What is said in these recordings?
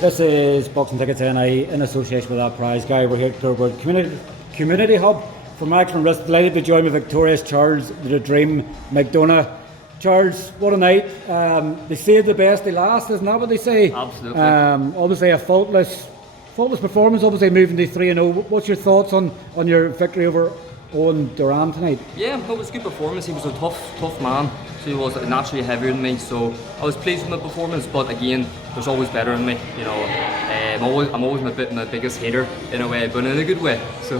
This is Boxing Tickets NI in association with that prize guy. We're here at Girdwood Community Hub for Maximum Risk. Delighted to join me victorious Charles the Dream McDonagh. Charles, what a night. They saved the best they last, isn't that what they say? Absolutely. Obviously a faultless performance, obviously moving to 3-0. What's your thoughts on your victory over Owen Duran tonight? Yeah, it was a good performance. He was a tough man. So he was naturally heavier than me. So I was pleased with my performance. But again, there's always better in me. You know, I'm always my biggest hater in a way, but in a good way. So.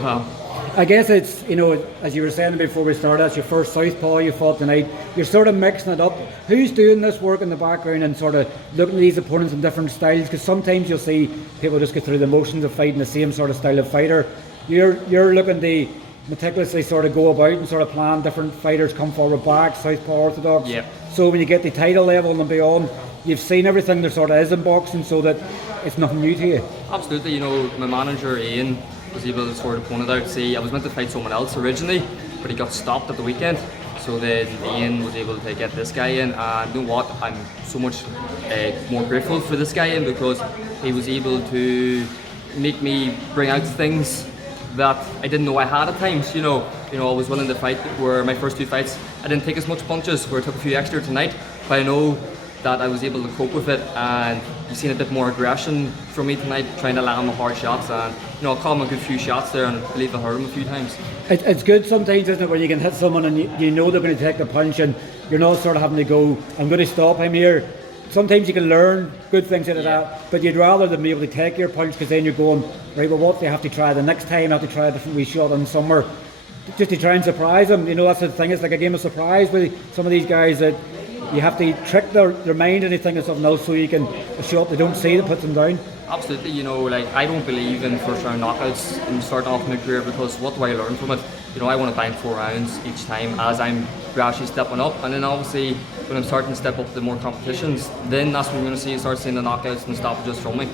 I guess it's, you know, as you were saying before we started, that's your first southpaw you fought tonight. You're sort of mixing it up. Who's doing this work in the background and sort of looking at these opponents in different styles? Because sometimes you'll see people just get through the motions of fighting the same sort of style of fighter. You're looking to meticulously sort of go about and sort of plan different fighters, come forward, back, southpaw, orthodox. Yep. So when you get the title level and beyond, you've seen everything there sort of is in boxing, so that it's nothing new to you. Absolutely. You know, my manager Ian was able to sort of point it out. See, I was meant to fight someone else originally, but he got stopped at the weekend. So then Ian was able to get this guy in, and you know what? I'm so much more grateful for this guy in, because he was able to make me bring out things that I didn't know I had at times. You know, I was willing to fight. Where my first two fights, I didn't take as much punches. Where I took a few extra tonight, but I know that I was able to cope with it, and you've seen a bit more aggression from me tonight, trying to land my hard shots, and you know, I caught him a good few shots there, and I believe I hurt him a few times. It's good sometimes, isn't it, when you can hit someone and you know they're going to take the punch, and you're not sort of having to go, I'm going to stop him here. Sometimes you can learn good things out of that, but you'd rather than be able to take your punch, because then you're going, right, well, what do you have to try the next time? I have to try a different wee shot on somewhere, just to try and surprise them. You know, that's the thing, it's like a game of surprise with some of these guys, that you have to trick their mind into thinking something else, so you can, a shot they don't see that puts them down. Absolutely. You know, like, I don't believe in first round knockouts in starting off my career, because what do I learn from it? You know, I want to bank 4 rounds each time as I'm gradually stepping up, and then obviously when I'm starting to step up the more competitions, then that's when we're going to start seeing the knockouts and stoppages from me.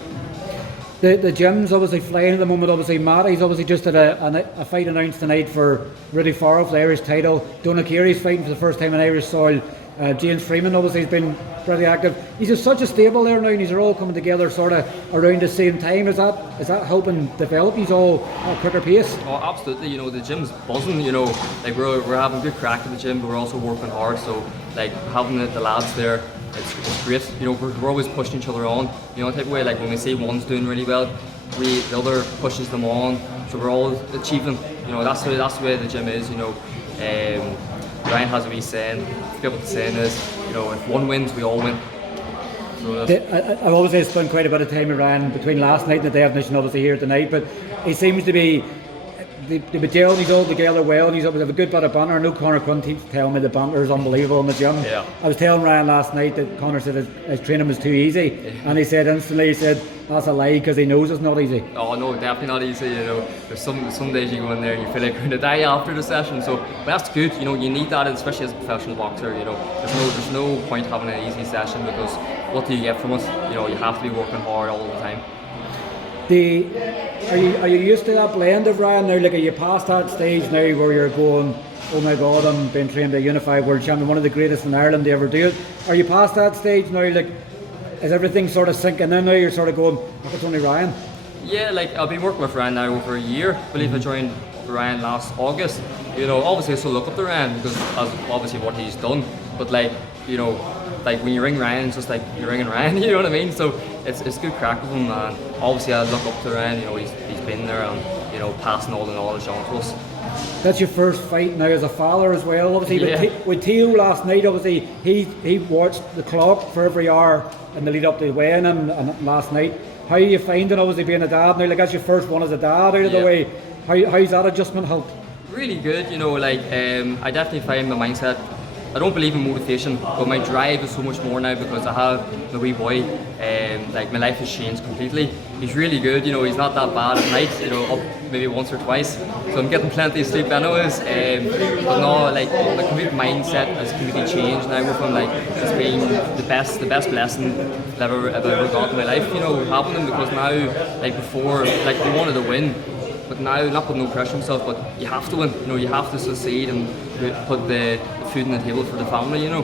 The gym's obviously flying at the moment. Obviously Matty's obviously just had a fight announced tonight for Rudy Farrell for the Irish title. Donagh fighting for the first time on Irish soil. James Freeman obviously has been pretty active. He's just such a stable there now, and these are all coming together sort of around the same time. Is that helping develop these all at a quicker pace? Oh, absolutely. You know, the gym's buzzing. You know, like we're having good crack at the gym, but we're also working hard. So like having the lads there, it's great. You know, we're always pushing each other on. You know, type of way, like when we see one's doing really well, the other pushes them on. So we're all achieving. You know, that's the way the gym is. You know. Ryan has a wee saying. I forget what the saying is. You know, if one wins, we all win. So I've obviously spent quite a bit of time with Ryan between last night and the day of mission, obviously here tonight, but he seems to be the gelling, he's all together well, and he's obviously have a good bit of banter. I know Conor Quinn keeps telling me the banter is unbelievable in the gym. Yeah. I was telling Ryan last night that Conor said his training was too easy, and he said instantly, that's a lie, because he knows it's not easy. Oh no, definitely not easy. You know, there's some days you go in there and you feel like you're going to die after the session. So, but that's good. You know, you need that, especially as a professional boxer. You know, there's no point having an easy session, because what do you get from it? You know, you have to be working hard all the time. Are you used to that blend of Ryan now? Like, are you past that stage now where you're going, oh my God, I'm being trained by a unified world champion, one of the greatest in Ireland to ever do it? Are you past that stage now? Like, is everything sort of sinking in now? You're sort of going, look, it's only Ryan. Yeah, like I've been working with Ryan now over a year. I believe I joined Ryan last August. You know, obviously I still look up to Ryan because of obviously what he's done. But like, you know, like when you ring Ryan, it's just like you're ringing Ryan. You know what I mean? So it's good crack with him, and obviously I look up to Ryan. You know, he's been there and you know passing all the knowledge on to us. That's your first fight now as a father as well. Obviously, yeah. with Theo last night, obviously he watched the clock for every hour in the lead up to the weigh-in and last night. How are you finding obviously being a dad now? Like, that's your first one as a dad out of the way. How's that adjustment helped? Really good. You know, like I definitely find my mindset. I don't believe in motivation, but my drive is so much more now because I have my wee boy. Like my life has changed completely. He's really good. You know, he's not that bad at night. You know, up maybe once or twice. So I'm getting plenty of sleep anyways. But no, like my complete mindset has completely changed now with him. Like it's been the best blessing I've ever got in my life. You know, having him, because now, like before, like we wanted to win. But now, not putting no pressure on himself, but you have to win. You know, you have to succeed and put the food on the table for the family. You know.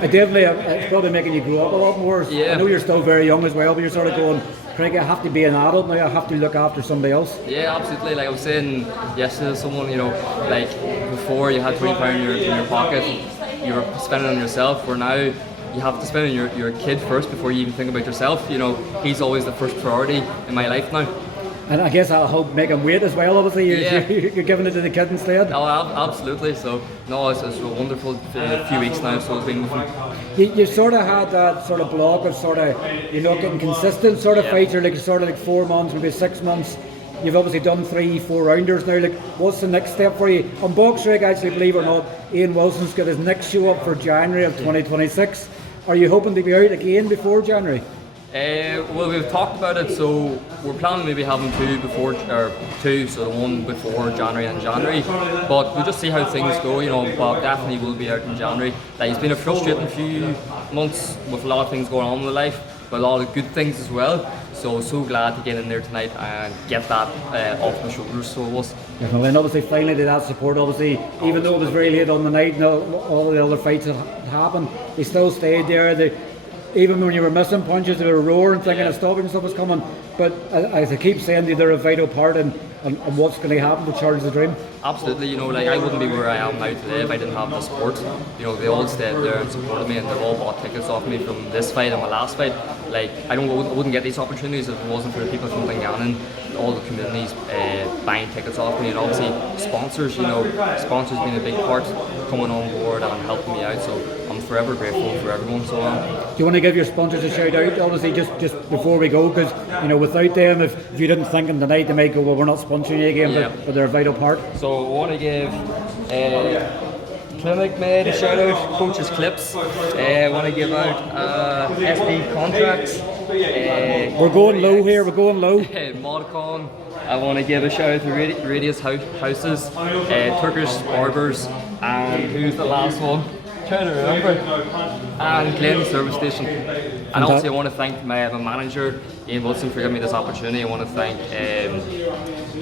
Definitely, it's probably making you grow up a lot more. Yeah. I know you're still very young as well, but you're sort of going, Craig, I have to be an adult now, I have to look after somebody else. Yeah, absolutely. Like I was saying yesterday to someone, you know, like before you had £20 in your pocket, you were spending on yourself, where now you have to spend on your kid first before you even think about yourself. You know, he's always the first priority in my life now. And I guess I'll help make him wait as well, obviously. You're giving it to the kid instead. Oh, absolutely. So, no, it's a wonderful few weeks now, so it's been with him. You sort of had that sort of block of sort of, you know, getting consistent sort of fights, or like sort of like 4 months, maybe 6 months. You've obviously done 3-4 rounders now. Like, what's the next step for you? On boxeo, actually, believe it or not, Ian Wilson's got his next show up for January of 2026. Are you hoping to be out again before January? Well, we've talked about it, so we're planning maybe having two, so the one before January and January. But we'll just see how things go, you know. But definitely will be out in January. Like, it's been a frustrating few months with a lot of things going on in my life, but a lot of good things as well. So glad to get in there tonight and get that off my shoulders. So it was. Definitely, and obviously finally did that support. Obviously, even though it was very late on the night and all the other fights that happened, they still stayed there. Even when you were missing punches, they were roaring, thinking of stopping stuff was coming. But as I keep saying, they're a vital part in what's going to happen with Charge the Dream. Absolutely, you know, like I wouldn't be where I am now today if I didn't have the support. You know, they all stayed there and supported me, and they've all bought tickets off me from this fight and my last fight. Like, I wouldn't get these opportunities if it wasn't for the people from Dungannon, all the communities buying tickets off me, and obviously sponsors. You know, sponsors being a big part, coming on board and helping me out. So I'm forever grateful for everyone. So do you want to give your sponsors a shout out? Obviously, just before we go, because you know, without them, if you didn't think them tonight, they might go, well, we're not sponsoring you again, but they're a vital part. So I want to give Clinic Med a shout out, Coach's Clips. I want to give out SB Contracts. We're going low here, we're going low. Modcon. I want to give a shout out to Radius Houses, Turkish Barbers, and who's the last one? Trying to remember. And Glen Service Station. And also I want to thank my manager, Ian Wilson, for giving me this opportunity. I want to thank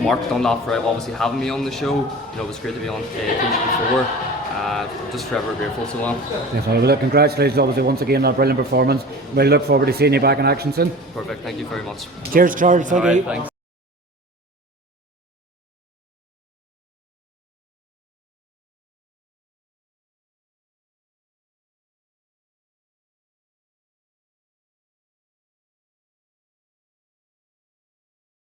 Mark Dunlop for obviously having me on the show. You know, it was great to be on TV before. Just forever grateful to them. Definitely. Well, congratulations obviously once again on a brilliant performance. We look forward to seeing you back in action soon. Perfect, thank you very much. Cheers, Charles. Thank you. Thanks.